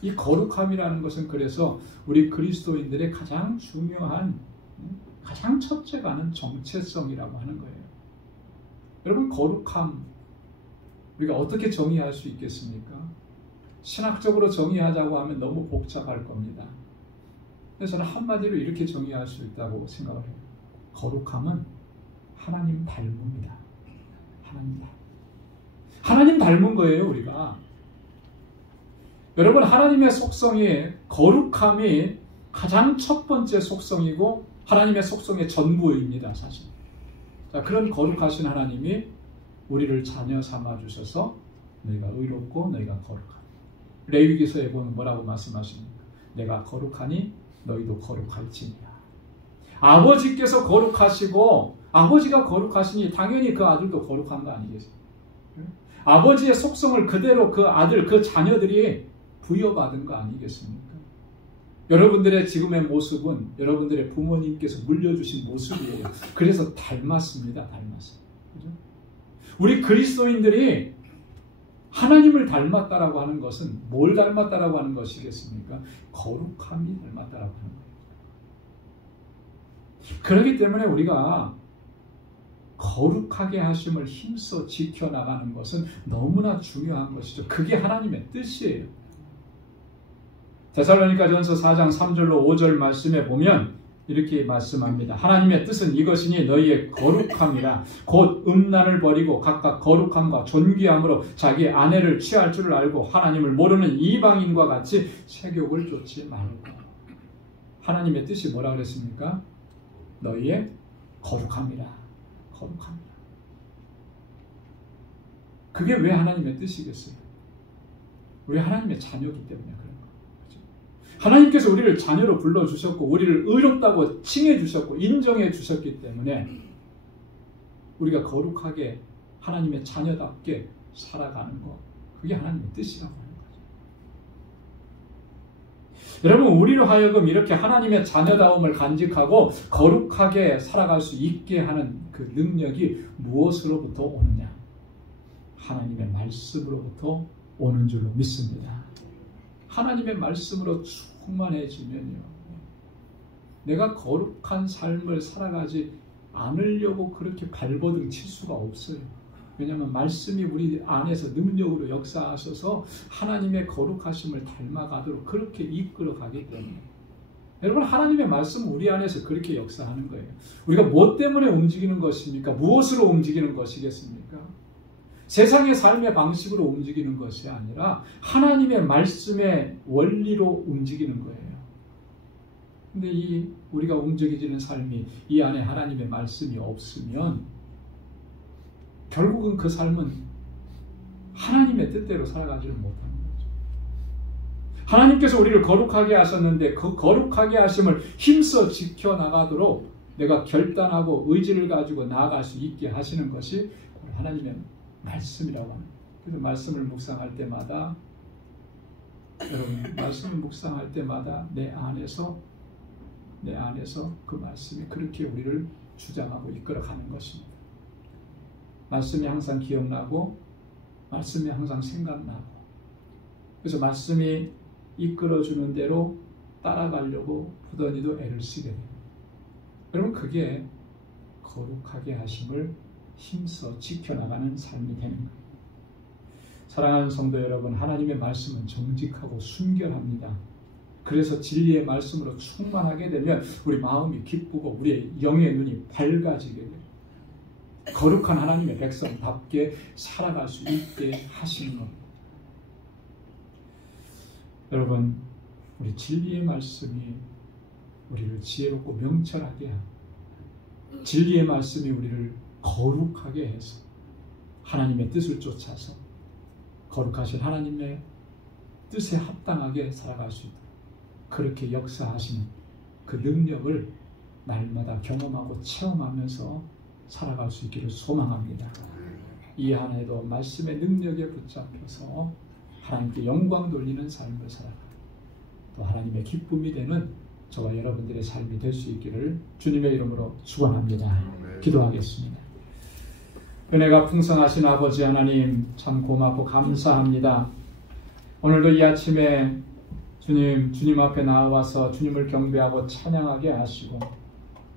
이 거룩함이라는 것은 그래서 우리 그리스도인들의 가장 중요한, 가장 첫째가 하는 정체성이라고 하는 거예요. 여러분, 거룩함 우리가 어떻게 정의할 수 있겠습니까? 신학적으로 정의하자고 하면 너무 복잡할 겁니다. 그래서 저는 한마디로 이렇게 정의할 수 있다고 생각을 해요. 거룩함은 하나님 닮음이다. 하나님 닮음. 하나님 닮은 거예요, 우리가. 여러분, 하나님의 속성이 거룩함이 가장 첫 번째 속성이고 하나님의 속성의 전부입니다, 사실. 자, 그런 거룩하신 하나님이 우리를 자녀 삼아 주셔서 너희가 의롭고 너희가 거룩하니. 레위기서에 보면 뭐라고 말씀하십니까? 내가 거룩하니 너희도 거룩할지니라. 아버지께서 거룩하시고 아버지가 거룩하시니 당연히 그 아들도 거룩한 거 아니겠어요? 아버지의 속성을 그대로 그 아들, 그 자녀들이 부여받은 거 아니겠습니까? 여러분들의 지금의 모습은 여러분들의 부모님께서 물려주신 모습이에요. 그래서 닮았습니다. 닮았어요. 그죠? 우리 그리스도인들이 하나님을 닮았다라고 하는 것은 뭘 닮았다라고 하는 것이겠습니까? 거룩함이 닮았다라고 하는 거예요. 그렇기 때문에 우리가 거룩하게 하심을 힘써 지켜나가는 것은 너무나 중요한 것이죠. 그게 하나님의 뜻이에요. 데살로니가전서 4장 3절로 5절 말씀에 보면 이렇게 말씀합니다. 하나님의 뜻은 이것이니 너희의 거룩함이라. 곧 음란을 버리고 각각 거룩함과 존귀함으로 자기 아내를 취할 줄 알고 하나님을 모르는 이방인과 같이 세욕을 쫓지 말고. 하나님의 뜻이 뭐라 그랬습니까? 너희의 거룩함이라. 거룩함이라. 그게 왜 하나님의 뜻이겠어요? 우리 하나님의 자녀이기 때문에 그런 거예요. 하나님께서 우리를 자녀로 불러주셨고 우리를 의롭다고 칭해주셨고 인정해주셨기 때문에 우리가 거룩하게 하나님의 자녀답게 살아가는 것, 그게 하나님의 뜻이라고 하는 거죠. 여러분, 우리로 하여금 이렇게 하나님의 자녀다움을 간직하고 거룩하게 살아갈 수 있게 하는 그 능력이 무엇으로부터 오느냐? 하나님의 말씀으로부터 오는 줄로 믿습니다. 하나님의 말씀으로 충만해지면요, 내가 거룩한 삶을 살아가지 않으려고 그렇게 발버둥 칠 수가 없어요. 왜냐하면 말씀이 우리 안에서 능력으로 역사하셔서 하나님의 거룩하심을 닮아가도록 그렇게 이끌어가기 때문에. 여러분, 하나님의 말씀은 우리 안에서 그렇게 역사하는 거예요. 우리가 무엇 때문에 움직이는 것입니까? 무엇으로 움직이는 것이겠습니까? 세상의 삶의 방식으로 움직이는 것이 아니라 하나님의 말씀의 원리로 움직이는 거예요. 근데 우리가 움직이지는 삶이 이 안에 하나님의 말씀이 없으면 결국은 그 삶은 하나님의 뜻대로 살아가지를 못하는 거죠. 하나님께서 우리를 거룩하게 하셨는데 그 거룩하게 하심을 힘써 지켜나가도록 내가 결단하고 의지를 가지고 나아갈 수 있게 하시는 것이 하나님의 말씀이라고 합니다. 그래서 말씀을 묵상할 때마다, 여러분, 말씀을 묵상할 때마다 내 안에서 그 말씀이 그렇게 우리를 주장하고 이끌어가는 것입니다. 말씀이 항상 기억나고 말씀이 항상 생각나고, 그래서 말씀이 이끌어주는 대로 따라가려고 부단히도 애를 쓰게 됩니다. 여러분, 그게 거룩하게 하심을 힘써 지켜나가는 삶이 되는 거예요. 사랑하는 성도 여러분, 하나님의 말씀은 정직하고 순결합니다. 그래서 진리의 말씀으로 충만하게 되면 우리 마음이 기쁘고 우리의 영의 눈이 밝아지게 돼요. 거룩한 하나님의 백성답게 살아갈 수 있게 하시는 겁니다. 여러분, 우리 진리의 말씀이 우리를 지혜롭고 명철하게 하고 진리의 말씀이 우리를 거룩하게 해서 하나님의 뜻을 쫓아서 거룩하신 하나님의 뜻에 합당하게 살아갈 수 있도록 그렇게 역사하시는 그 능력을 날마다 경험하고 체험하면서 살아갈 수 있기를 소망합니다. 이 한 해도 말씀의 능력에 붙잡혀서 하나님께 영광 돌리는 삶을 살아가 또 하나님의 기쁨이 되는 저와 여러분들의 삶이 될 수 있기를 주님의 이름으로 축원합니다. 기도하겠습니다. 은혜가 풍성하신 아버지 하나님, 참 고맙고 감사합니다. 오늘도 이 아침에 주님 앞에 나와서 주님을 경배하고 찬양하게 하시고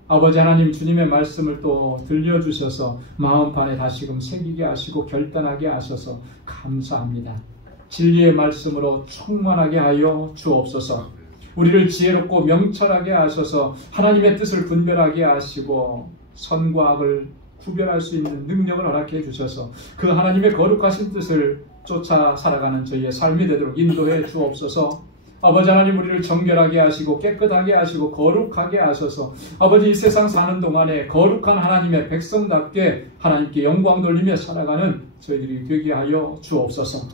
아버지 하나님, 주님의 말씀을 또 들려주셔서 마음판에 다시금 새기게 하시고 결단하게 하셔서 감사합니다. 진리의 말씀으로 충만하게 하여 주옵소서. 우리를 지혜롭고 명철하게 하셔서 하나님의 뜻을 분별하게 하시고 선과 악을 구별할 수 있는 능력을 허락해 주셔서 그 하나님의 거룩하신 뜻을 쫓아 살아가는 저희의 삶이 되도록 인도해 주옵소서. 아버지 하나님, 우리를 정결하게 하시고 깨끗하게 하시고 거룩하게 하셔서 아버지 이 세상 사는 동안에 거룩한 하나님의 백성답게 하나님께 영광 돌리며 살아가는 저희들이 되게 하여 주옵소서.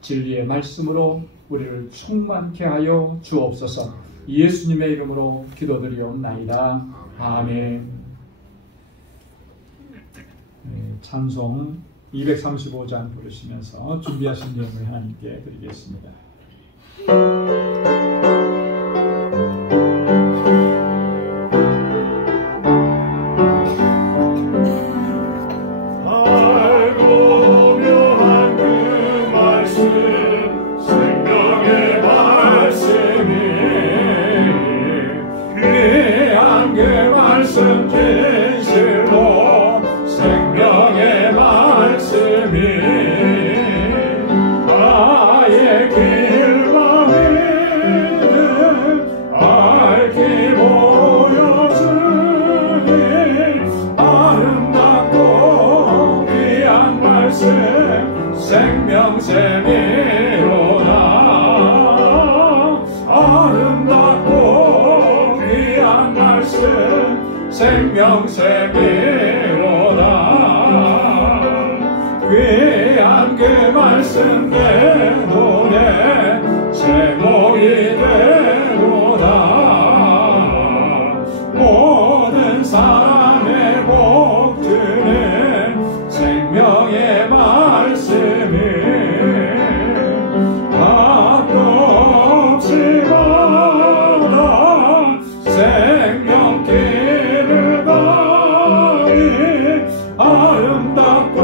진리의 말씀으로 우리를 충만케 하여 주옵소서. 예수님의 이름으로 기도드리옵나이다. 아멘. 찬송 235장 부르시면서 준비하신 내용을 하나님께 드리겠습니다. 생명샘이로다. 귀한 그 말씀 내 노래 제목이 되도다. 모든 사람의 복주는 생명의 말씀이 답도 없이 받아 생명길을 가니 아름답고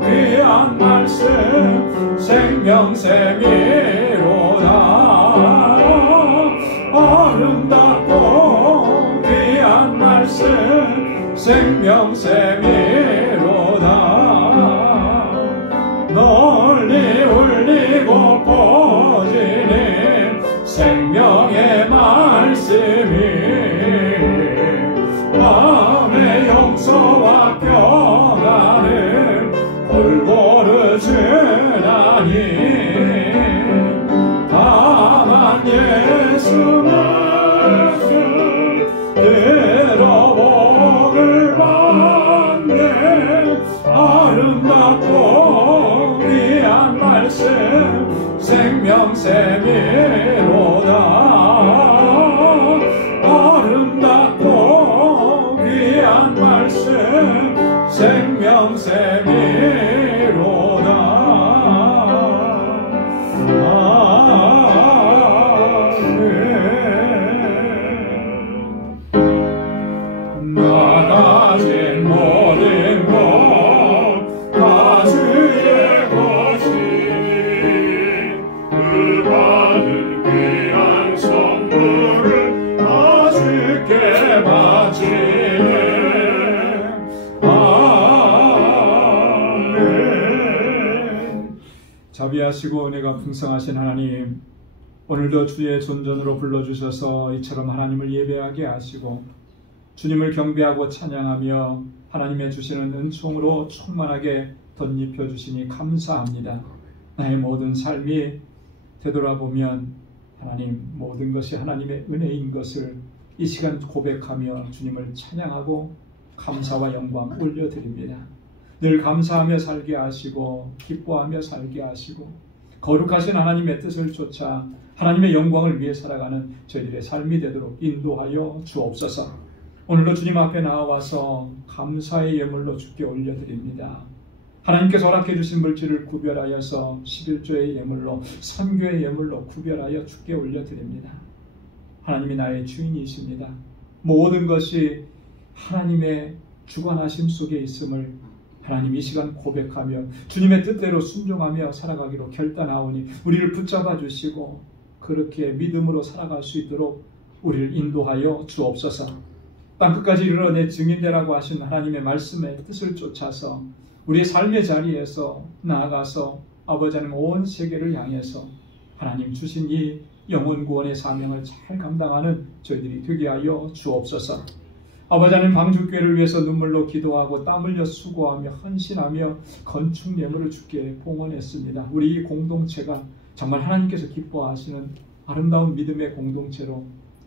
귀한 말씀 생명샘이로다. 아름답고 귀한 말씀 생명샘이로다. 널리 울리고 퍼지는 생명의 말씀이 마음의 용서와 평안을 골고루 주나니 다만 예수 말씀 들어보길 받네. 아름답고 귀한 말씀 생명샘이로다. 아름답고 귀한 말씀 생명샘이로다. 나 가진 모든 것 다 주의 것이니 그 받은 귀한 선물을 다 주께 바치네. 아멘. 자비하시고 은혜가 풍성하신 하나님, 오늘도 주의 존전으로 불러주셔서 이처럼 하나님을 예배하게 하시고 주님을 경배하고 찬양하며 하나님의 주시는 은총으로 충만하게 덧입혀 주시니 감사합니다. 나의 모든 삶이 되돌아보면 하나님 모든 것이 하나님의 은혜인 것을 이 시간 고백하며 주님을 찬양하고 감사와 영광 올려드립니다. 늘 감사하며 살게 하시고 기뻐하며 살게 하시고 거룩하신 하나님의 뜻을 쫓아 하나님의 영광을 위해 살아가는 저희들의 삶이 되도록 인도하여 주옵소서. 오늘도 주님 앞에 나와서 감사의 예물로 주께 올려드립니다. 하나님께서 허락해 주신 물질을 구별하여서 11조의 예물로 선교의 예물로 구별하여 주께 올려드립니다. 하나님이 나의 주인이십니다. 모든 것이 하나님의 주관하심 속에 있음을 하나님 이 시간 고백하며 주님의 뜻대로 순종하며 살아가기로 결단하오니 우리를 붙잡아 주시고 그렇게 믿음으로 살아갈 수 있도록 우리를 인도하여 주옵소서. 땅끝까지 이르러 내 증인되라고 하신 하나님의 말씀의 뜻을 쫓아서 우리의 삶의 자리에서 나아가서 아버지 하나님 온 세계를 향해서 하나님 주신 이 영혼 구원의 사명을 잘 감당하는 저희들이 되게 하여 주옵소서. 아버지 하나님, 방주교회를 위해서 눈물로 기도하고 땀 흘려 수고하며 헌신하며 건축 예물을 주께 봉헌했습니다. 우리 이 공동체가 정말 하나님께서 기뻐하시는 아름다운 믿음의 공동체로,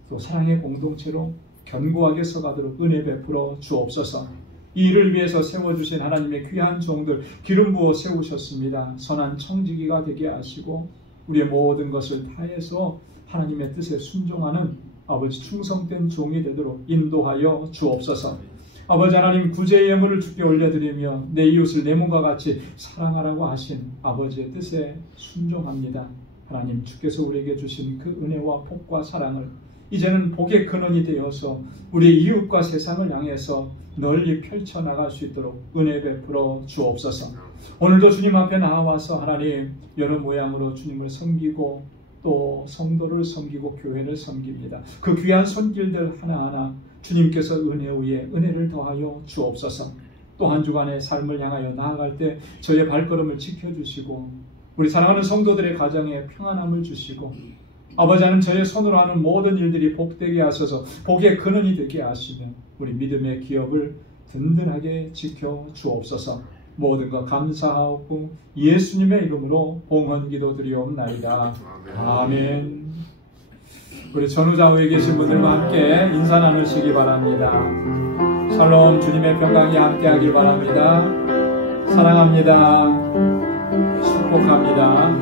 또 사랑의 공동체로 견고하게 서가도록 은혜 베풀어 주옵소서. 이 일을 위해서 세워주신 하나님의 귀한 종들 기름 부어 세우셨습니다. 선한 청지기가 되게 하시고 우리의 모든 것을 다해서 하나님의 뜻에 순종하는 아버지 충성된 종이 되도록 인도하여 주옵소서. 아버지 하나님, 구제의 예물을 주께 올려드리며 내 이웃을 내 몸과 같이 사랑하라고 하신 아버지의 뜻에 순종합니다. 하나님, 주께서 우리에게 주신 그 은혜와 복과 사랑을 이제는 복의 근원이 되어서 우리의 이웃과 세상을 향해서 널리 펼쳐나갈 수 있도록 은혜 베풀어 주옵소서. 오늘도 주님 앞에 나와서 하나님 여러 모양으로 주님을 섬기고 또 성도를 섬기고 교회를 섬깁니다. 그 귀한 손길들 하나하나 주님께서 은혜 위에 은혜를 더하여 주옵소서. 또 한 주간의 삶을 향하여 나아갈 때 저의 발걸음을 지켜주시고 우리 사랑하는 성도들의 가정에 평안함을 주시고 아버지 하나님, 저의 손으로 하는 모든 일들이 복되게 하셔서 복의 근원이 되게 하시며 우리 믿음의 기업을 든든하게 지켜 주옵소서. 모든 것 감사하고 예수님의 이름으로 봉헌 기도드리옵나이다. 아멘. 우리 전후좌우에 계신 분들과 함께 인사 나누시기 바랍니다. 샬롬, 주님의 평강이 함께하기 바랍니다. 사랑합니다. 축복합니다.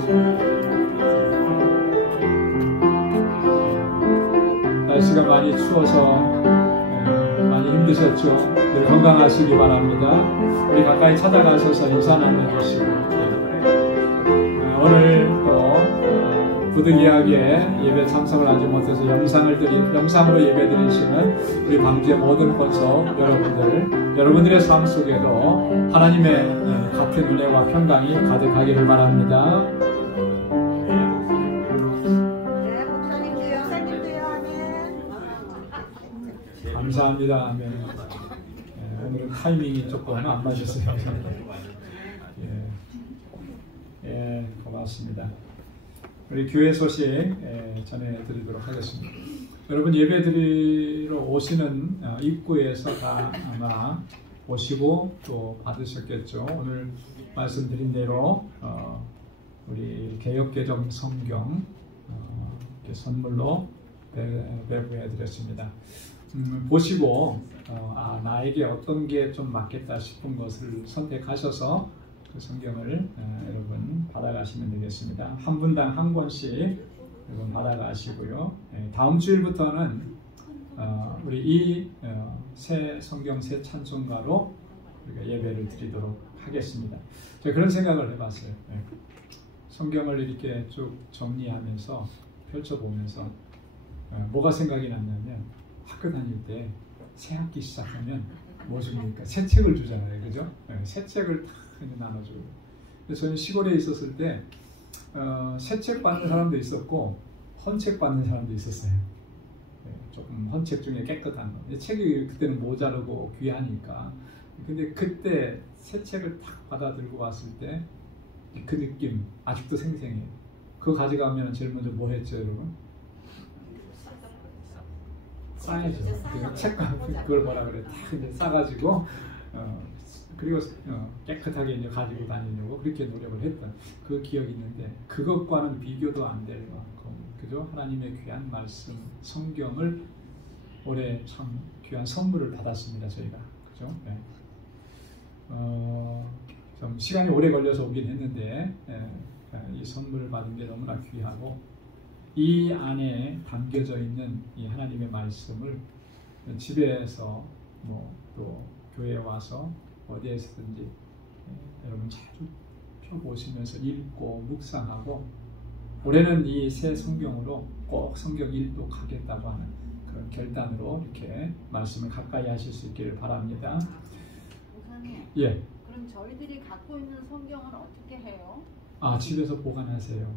날씨가 많이 추워서 많이 힘드셨죠? 늘 건강하시기 바랍니다. 우리 가까이 찾아가셔서 인사 나눠주시고 오늘 또 부득이하게 예배 참석을 하지 못해서 영상으로 예배 드리시는 우리 방주의 모든 권속 여러분들의 삶 속에도 하나님의 같은 은혜와 평강이 가득하기를 바랍니다. 감사합니다. 아멘. 오늘은 타이밍이 조금 안 맞았어요. 고맙습니다. 우리 교회 소식 전해드리도록 하겠습니다. 여러분, 예배 드리러 오시는 입구에서 다 아마 오시고 또 받으셨겠죠. 오늘 말씀드린 대로 우리 개역개정 성경 선물로 배부해드렸습니다. 보시고 나에게 어떤 게 좀 맞겠다 싶은 것을 선택하셔서 그 성경을 여러분 받아가시면 되겠습니다. 한 분당 한 권씩 여러분 받아가시고요. 다음 주일부터는 우리 이 새 성경 새 찬송가로 우리가 예배를 드리도록 하겠습니다. 제가 그런 생각을 해봤어요. 성경을 이렇게 쭉 정리하면서 펼쳐보면서 뭐가 생각이 났냐면, 학교 다닐 때 새 학기 시작하면 뭐 줍니까? 새 책을 주잖아요, 그죠? 새 책을 다 나눠줘요. 그래서 저는 시골에 있었을 때 새 책 받는 사람도 있었고 헌책 받는 사람도 있었어요. 조금 헌책 중에 깨끗한 거. 책이 그때는 모자르고 귀하니까. 근데 그때 새 책을 딱 받아 들고 왔을 때 그 느낌 아직도 생생해요. 그거 가져가면 제일 먼저 뭐 했죠, 여러분? 싸야죠. 그 책과 그걸 뭐라 그래? 다 이제 싸가지고 그리고 깨끗하게 이제 가지고 다니려고 그렇게 노력을 했던 그 기억이 있는데, 그것과는 비교도 안 될 만큼, 그죠? 하나님의 귀한 말씀, 성경을 올해 참 귀한 선물을 받았습니다, 저희가, 그죠? 네. 좀 시간이 오래 걸려서 오긴 했는데 이 선물을 받은 게 너무나 귀하고, 이 안에 담겨져 있는 이 하나님의 말씀을 집에서 뭐 또 교회에 와서 어디에서든지 여러분 자주 펴보시면서 읽고 묵상하고, 올해는 이 새 성경으로 꼭 성경 일독하겠다고 하는 그런 결단으로 이렇게 말씀을 가까이 하실 수 있기를 바랍니다. 목사님, 예. 그럼 저희들이 갖고 있는 성경은 어떻게 해요? 집에서 보관하세요.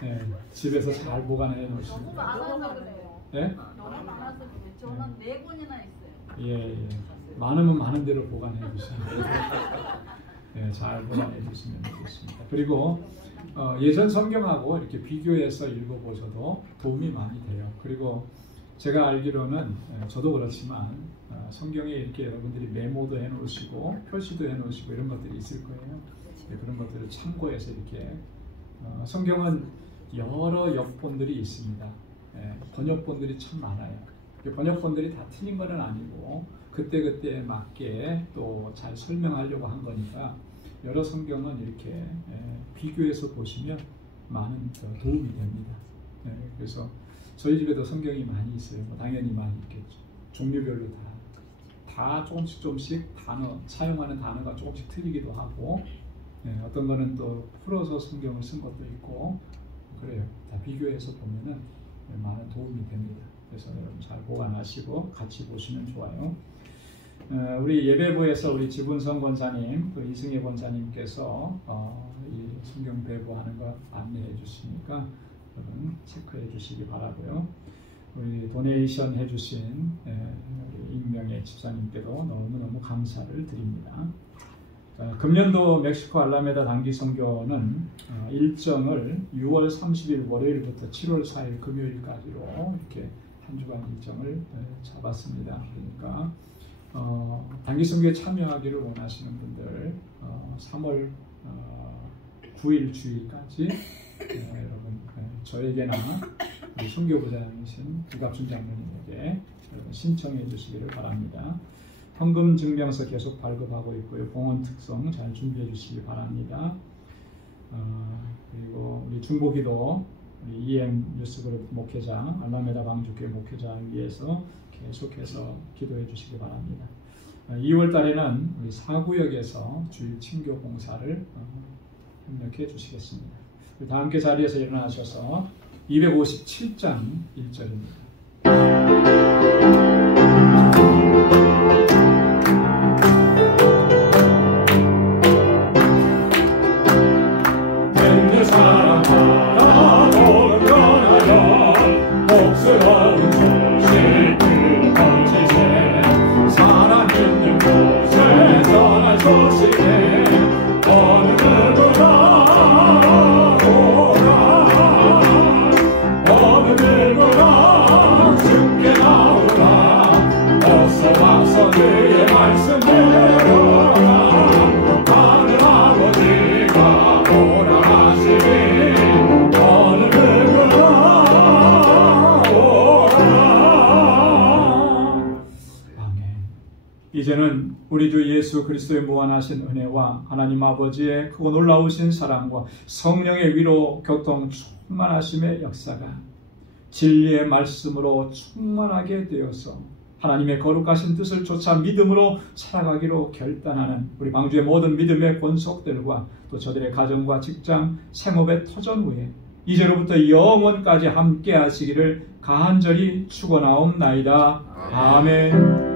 네, 집에서 잘 보관해 놓으시면. 너무 많아서 그래요. 네? 너무 많아서 그래요. 저는 4권이나 있어요. 예. 많으면 많은 대로 보관해 주시면 네, 잘 보관해 주시면 좋습니다. 그리고 예전 성경하고 이렇게 비교해서 읽어보셔도 도움이 많이 돼요. 그리고 제가 알기로는 저도 그렇지만 성경에 이렇게 여러분들이 메모도 해놓으시고 표시도 해놓으시고 이런 것들이 있을 거예요. 그런 것들을 참고해서 이렇게 성경은 여러 역본들이 있습니다. 번역본들이 참 많아요. 번역본들이 다 틀린 건 아니고 그때그때에 맞게 또 잘 설명하려고 한 거니까 여러 성경은 이렇게 비교해서 보시면 많은 도움이 됩니다. 그래서 저희 집에도 성경이 많이 있어요. 당연히 많이 있겠죠. 종류별로 다 조금씩 단어, 사용하는 단어가 조금씩 틀리기도 하고 어떤 거는 또 풀어서 성경을 쓴 것도 있고 그래요. 다 비교해서 보면은 많은 도움이 됩니다. 그래서 여러분 잘 보관하시고 같이 보시면 좋아요. 우리 예배부에서 우리 지분성 권사님, 또 이승혜 권사님께서 이 성경 배부하는 거 안내해 주시니까 여러분 체크해 주시기 바라고요. 우리 도네이션 해주신 우리 익명의 집사님께도 너무너무 감사를 드립니다. 금년도 멕시코 알라메다 단기 선교는 일정을 6월 30일 월요일부터 7월 4일 금요일까지로 이렇게 한 주간 일정을 잡았습니다. 그러니까 단기 선교에 참여하기를 원하시는 분들 3월 9일 주일까지 여러분 저에게나 우리 선교부장이신 이갑순 장로님에게 신청해 주시기를 바랍니다. 현금 증명서 계속 발급하고 있고요. 봉헌 특성 잘 준비해 주시기 바랍니다. 그리고 우리 중보기도 우리 EM 뉴스그룹 목회자 알라메다 방주교회 목회자를 위해서 계속해서 기도해 주시기 바랍니다. 2월 달에는 우리 사구역에서 주일 친교 봉사를 협력해 주시겠습니다. 다 함께 자리에서 일어나셔서 257장 1절입니다. 이제는 우리 주 예수 그리스도의 무한하신 은혜와 하나님 아버지의 크고 놀라우신 사랑과 성령의 위로 교통 충만하심의 역사가 진리의 말씀으로 충만하게 되어서 하나님의 거룩하신 뜻을 쫓아 믿음으로 살아가기로 결단하는 우리 방주의 모든 믿음의 권속들과 또 저들의 가정과 직장, 생업의 터전 후에 이제로부터 영원까지 함께 하시기를 간절히 축원하옵나이다. 아멘.